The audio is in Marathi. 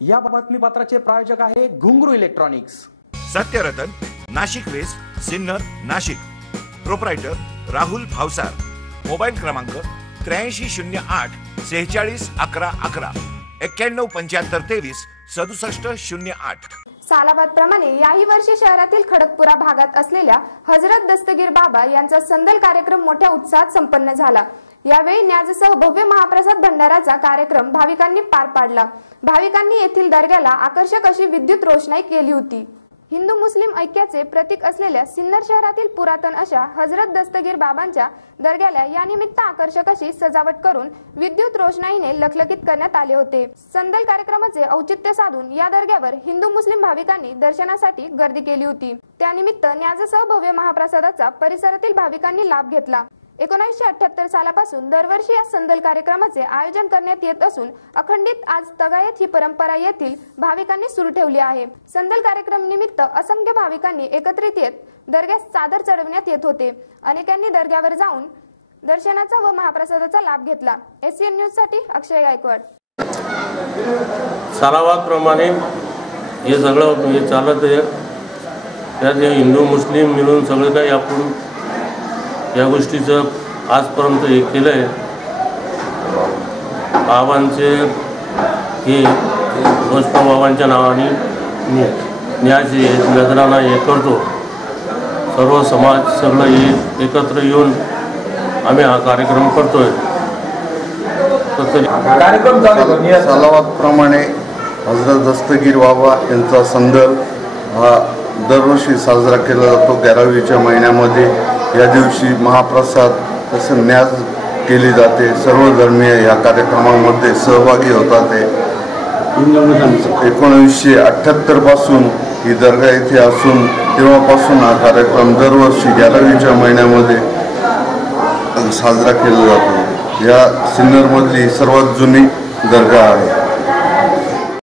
या बातमीपत्राचे प्रायोजक आहे Ghungroo electronics. Satyaratan, Nashik west, Sinnar, Nashik. Proprietor Rahul Bhavsar. Mobile क्रमांक 8308 46 11 11 91 75 23 67 08। सालाबाद प्रमाणे याही वर्षी शहरातील खडकपुरा भागात असलेल्या हजरत दस्तगीर बाबा यांचा संदल कार्यक्रम मोठ्या उत्साहात संपन्न झाला। यावेळी न्याजसह भव्य महाप्रसाद भंडाराचा कार्यक्रम भाविकांनी पार पाडला। भाविकांनी येथील दर्ग्याला आकर्षक अशी विद्युत रोषणाई केली होती। हिंदू मुस्लिम ऐक्याचे प्रतीक असलेल्या सिन्नर शहरातील पुरातन अशा हजरत दस्तगीर बाबांच्या दर्ग्याला या निमित्त आकर्षक अशी सजावट करून विद्युत रोषणाईने लखलखित करण्यात आले होते। संदल कार्यक्रमाचे औचित्य साधून या दर्ग्यावर हिंदू मुस्लिम भाविकांनी दर्शनासाठी गर्दी केली होती। त्यानिमित्त न्याजसह भव्य महाप्रसादाचा परिसरातील भाविकांनी लाभ घेतला। 1978 सालापासून दरवर्षी या संदल कार्यक्रमाचे आयोजन करण्यात येत असून अखंडित आज तगायत ही परंपरा येथील भाविकांनी सुरू ठेवली आहे। संदल कार्यक्रम निमित्त असंख्य भाविकांनी एकत्रित येत दर्ग्यास चादर चढवण्यात येत होते। अनेकांनी दर्ग्यावर जाऊन दर्शनाचा व महाप्रसादाचा लाभ घेतला। एसीएन न्यूज साठी अक्षय गायकवाड। सालाबाद प्रमाणे हे सगळं हे चालत आहे। त्यात हिंदू मुस्लिम मिळून सगळं काही आपण या गोष्टीचं आजपर्यंत हे केलं आहे। बाबांचे हे वैष्णव बाबांच्या नावाने न्यायाची नजराना हे करतो। सर्व समाज सगळं हे एकत्र येऊन आम्ही हा कार्यक्रम करतोय। सालाबादप्रमाणे हजरत दस्तगीर बाबा यांचा संदल हा दरवर्षी साजरा केला जातो। 11वीच्या महिन्यामध्ये या दिवशी महाप्रसाद तसं न्याज केली जाते। सर्व धर्मीय या कार्यक्रमामध्ये सहभागी होतात। 1978 पासून ही दर्गा येथे असून तेव्हापासून हा कार्यक्रम दरवर्षी 11वीच्या महिन्यामध्ये साजरा केला जातो। या सिन्नरमधली सर्वात जुनी दर्गा आहे।